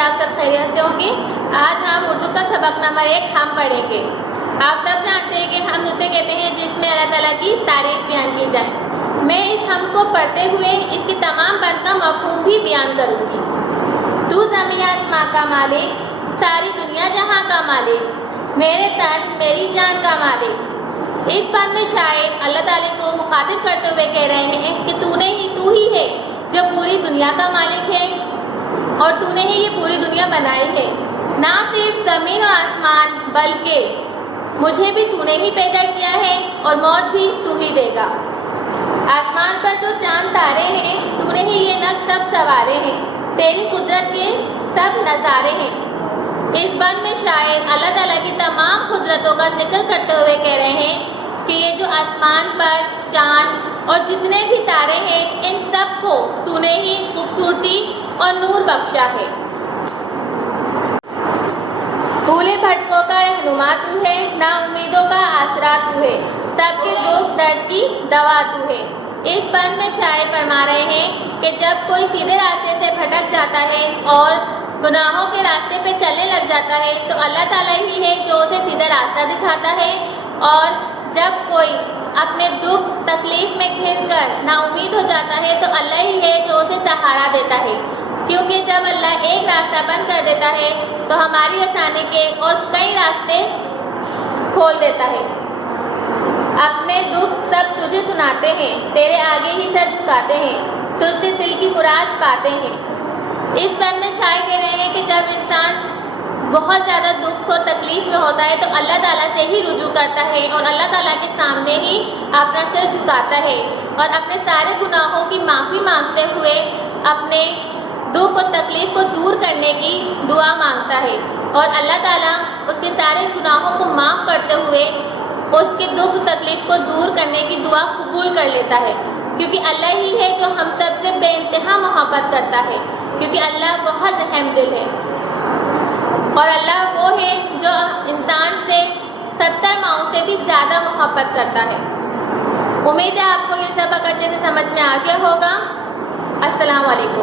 آپ سب خیریت سے ہوں گے۔ آج ہم اردو کا سبق نمبر 1 ہم پڑھیں گے۔ آپ سب جانتے ہیں کہ ہم اسے کہتے ہیں جس میں اللہ تعالیٰ کی تعریف بیان کی جائے۔ میں اس ہم کو پڑھتے ہوئے اس کی تمام بات کا مفہوم بھی بیان کروں گی۔ تو زمین آسمان کا مالک، ساری دنیا جہاں کا مالک، میرے تن میری جان کا مالک۔ اس بات میں شاعر اللہ تعالیٰ کو مخاطب کرتے ہوئے کہہ رہے ہیں کہ تو ہی ہے جو پوری دنیا کا مالک ہے اور تو نے ہی یہ پوری دنیا بنائی ہے۔ نہ صرف زمین و آسمان بلکہ مجھے بھی تو نے ہی پیدا کیا ہے اور موت بھی تو ہی دے گا۔ آسمان پر جو چاند تارے ہیں تو نے ہی یہ نقش سب سوارے ہیں، تیری قدرت کے سب نظارے ہیں۔ اس بات میں شاعر اللہ تعالیٰ کی تمام قدرتوں کا ذکر کرتے ہوئے کہہ رہے ہیں کہ یہ جو آسمان پر چاند اور جتنے بھی تارے ہیں ان سب کو تو نے ہی خوبصورتی اور نور بخشا ہے۔ بھولے بھٹکوں کا رہنما تو ہے، نا امیدوں کا آسرا تو ہے، سب کے دکھ درد کی دوا تو ہے۔ اس بات میں شاعر فرما رہے ہیں کہ جب کوئی سیدھے راستے سے بھٹک جاتا ہے اور گناہوں کے راستے پہ چلنے لگ جاتا ہے تو اللہ تعالیٰ ہی ہے جو اسے سیدھا راستہ دکھاتا ہے، اور جب کوئی اپنے دکھ تکلیف میں گھر کر نا امید ہو جاتا ہے تو اللہ ہی ہے جو اسے سہارا دیتا ہے، کیونکہ جب اللہ ایک راستہ بند کر دیتا ہے تو ہماری آسانی کے اور کئی راستے کھول دیتا ہے۔ اپنے دکھ سب تجھے سناتے ہیں، تیرے آگے ہی سر جھکاتے ہیں، تجھ سے دل کی مراد پاتے ہیں۔ اس بات میں شاعر کہہ رہے ہیں کہ جب انسان بہت زیادہ دکھ اور تکلیف میں ہوتا ہے تو اللہ تعالیٰ سے ہی رجوع کرتا ہے اور اللہ تعالیٰ کے سامنے ہی اپنا سر جھکاتا ہے اور اپنے سارے گناہوں کی معافی مانگتے ہوئے اپنے دکھ اور تکلیف کو دور کرنے کی دعا مانگتا ہے، اور اللہ تعالیٰ اس کے سارے گناہوں کو معاف کرتے ہوئے اس کے دکھ تکلیف کو دور کرنے کی دعا قبول کر لیتا ہے، کیونکہ اللہ ہی ہے جو ہم سب سے بے انتہا محبت کرتا ہے، کیونکہ اللہ بہت رحم دل ہے، اور اللہ وہ ہے جو انسان سے 70 ماؤں سے بھی زیادہ محبت کرتا ہے۔ امید ہے آپ کو یہ سبق اچھے سے سمجھ میں آ گیا ہوگا۔ السلام علیکم۔